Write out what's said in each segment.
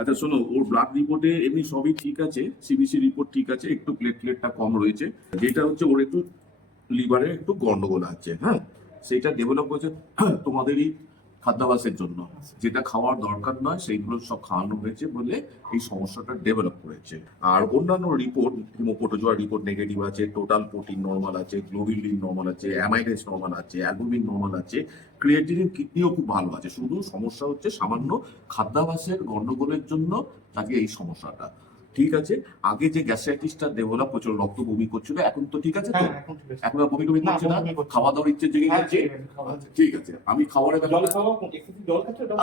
আচ্ছা শোনো, ওর ব্লাড রিপোর্টে এমনি সবই ঠিক আছে, সিবিসি রিপোর্ট ঠিক আছে, একটু প্লেটলেটটা কম রয়েছে, যেটা হচ্ছে ওর একটু লিভারে একটু গন্ডগোল আছে। হ্যাঁ, সেটা ডেভেলপ হয়েছে তোমাদেরই খাদ্যাভ্যাসের জন্য, যেটা খাওয়ার দরকার নয় সেইগুলো সব খাওয়ানো হয়েছে বলে এই সমস্যাটা ডেভেলপ করেছে। আর অন্যান্য রিপোর্ট, হিমোপ্রোটোজোয়া রিপোর্ট নেগেটিভ আছে, টোটাল প্রোটিন নর্মাল আছে, গ্লোবিলিন নর্মাল আছে, অ্যামাইলেজ নর্মাল আছে, অ্যালবুমিন নর্মাল আছে, ক্রিয়েটিনিন কিডনিও খুব ভালো আছে। শুধু সমস্যা হচ্ছে সামান্য খাদ্যাভ্যাসের গন্ডগোলের জন্য তাকে এই সমস্যাটা। ঠিক আছে, আগে যে গ্যাস্ট্রাইটিসটা ডেভেলপ হচ্ছিল, রক্ত বমি করছিল, এখন তো ঠিক আছে তো? এখন আর বমি টমি করছে না? খাওয়া দাওয়ার ইচ্ছে জেগে গেছে? আচ্ছা, ঠিক আছে, আমি খাবারের ব্যাপারে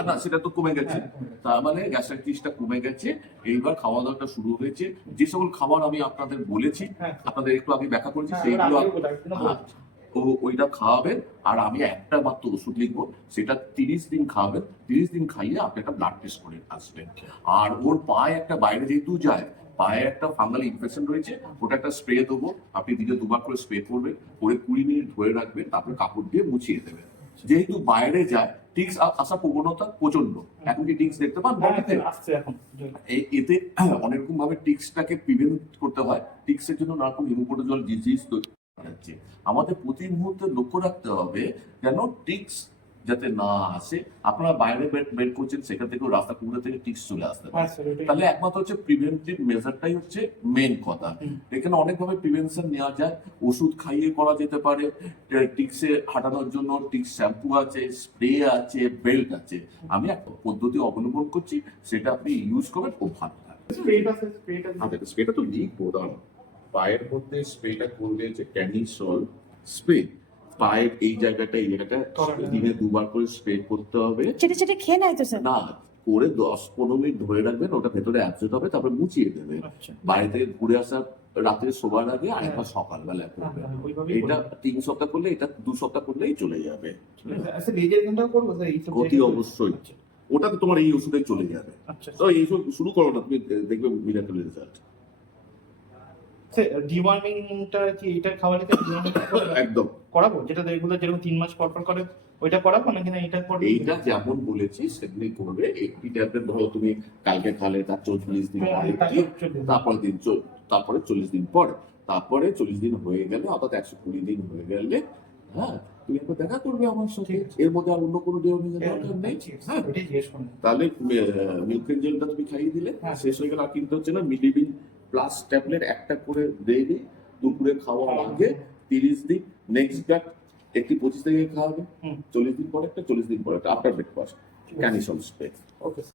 না, সেটা তো কমে গেছে। তার মানে গ্যাস্ট্রাইটিসটা কমে গেছে, এইবার খাওয়া দাওয়াটা শুরু হয়েছে। যে সকল খাবার আমি আপনাদের বলেছি, আপনাদের একটু আগে ব্যাখ্যা করেছি, সেইগুলো ওইটা খাওয়াবেন। আর আমি একটা মাত্র ওষুধ লিখবো, সেটা 30 দিন খাওয়াবেন। 30 দিন খাইয়ে আপনি একটা ব্লাড টেস্ট করে আসবেন। আর ওর পায়ে একটা বাইরে যেহেতু যায়, পায়ে একটা ফাঙ্গাল ইনফেকশন রয়েছে, ওটা একটা স্প্রে দেবো, আপনি দিনে 2 বার করে স্প্রে করবেন, করে 20 মিনিট ধরে রাখবেন, তারপরে কাপড় দিয়ে মুছিয়ে দেবেন। যেহেতু বাইরে যায়, টিক্স আসার প্রবণতা প্রচন্ড। এখন কি টিক্স দেখতে পান? এতে অনেক রকম ভাবে টিক্সটাকে প্রিভেন্ট করতে হয়। টিক্সের জন্য নানা রকম হিমোপ্রোটোজোয়াল ডিজিজ হচ্ছে। আমাদের প্রতি মুহূর্তে লক্ষ্য রাখতে হবে যেন টিক্স যাতে না আসে। আপনারা বাইরে বের করছেন, সেখান থেকে রাস্তা কুকুরে থেকে টিক্স চলে আসতে পারে। তাহলে একমাত্র হচ্ছে প্রিভেন্টিভ মেজারটাই হচ্ছে মেন কথা। এখানে অনেকভাবে প্রিভেনশন নেওয়া যায়, ওষুধ খাইয়ে করা যেতে পারে, টিক্সে হাঁটানোর জন্য টিক্স শ্যাম্পু আছে, স্প্রে আছে, বেল্ট আছে। আমি একটা পদ্ধতি অবলম্বন করছি, সেটা আপনি ইউজ করবেন, খুব ভালো থাকে। স্প্রেটা তো লিখবো, দাঁড়ান। পায়ের মধ্যে স্প্রেটা করবে যে ক্যানিসল স্প্রে, পায়ের এই জায়গাটা দিনে 2 বার করে স্প্রে করতে হবে। চেটে চেটে খেয়ে নেয় তো স্যার? না, করে 10-15 মিনিট ধরে রাখবেন, ওটা ভেতরে অ্যাবজর্ব হবে, তারপর মুছিয়ে দেবেন। বাইরে থেকে ঘুরে আসার রাতে শোবার আগে আরেকবার সকালবেলা করবে। এটা 3 সপ্তাহ করলে, এটা 2 সপ্তাহ করলেই চলে যাবে। ক্ষতি অবশ্যই, ওটা তো তোমার এই ওষুধে চলে যাবে। তো এই শুরু করো না, তুমি দেখবে মিরাকল রেজাল্ট। ডিওয়ার্মিংটা কি এটা খাওয়ালে একদম করাবো, যেটা রেগুলার যেরকম 3 মাস পর পর করে ওইটা করাবো নাকি না এটা করবে? এইটা যেমন বলেছি সেগুলোই করবে। একটি ট্যাবলেট ধরো তুমি কালকে খালে, তার 44 দিন পরে, তারপরে 40 দিন পরে, তারপরে 40 দিন হয়ে গেলে, অর্থাৎ 120 দিন হয়ে গেলে, হ্যাঁ, তুমি একবার দেখা করবে আমার সাথে। এর মধ্যে আর অন্য কোনো ডিওর্মিং এর দরকার নেই। হ্যাঁ, তাহলে মিউকেন জেলটা তুমি খাইয়ে দিলে, শেষ হয়ে গেলে আর কিনতে হচ্ছে না। মিলিবিন প্লাস ট্যাবলেট একটা করে ডেইলি দুপুরে খাওয়ার আগে 30 দিন, নেক্সট ব্যাক একটি 25 থেকে খাওয়াবে, 40 দিন পরে একটা, 40 দিন পরে একটা, আফটার ব্রেকফাস্ট ক্যানিসল স্প্রে। ওকে।